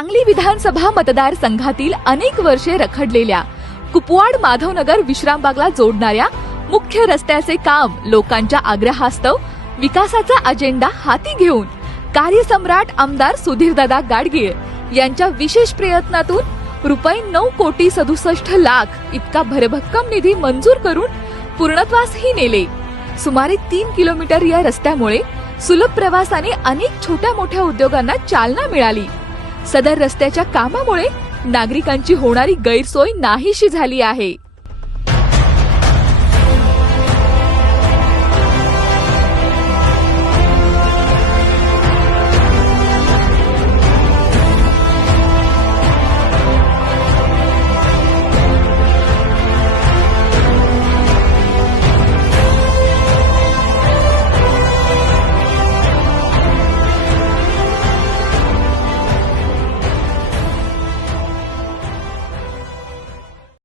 सांगली विधानसभा मतदारसंघातील अनेक वर्षे रखडलेल्या कुपवाड माधवनगर विश्रामबागला जोडणाऱ्या मुख्य रस्त्याचे काम लोकांच्या आग्रहास्तव विकासाचा अजेंडा हाती घेऊन कार्यसम्राट आमदार सुधीरदादा गाडगीळ यांच्या विशेष प्रयत्नातून रुपये 9,67,00,000 इतका भरभक्कम निधी मंजूर करून पूर्णत्वासही नेले। सुमारे 3 किलोमीटर या रस्त्यामुळे सुलभ प्रवासाने अनेक छोट्या मोठ्या उद्योगांना चालना मिळाली। सदर रस्त्याच्या कामामुळे नागरिकांची होणारी गैरसोय नाहीशी झाली आहे।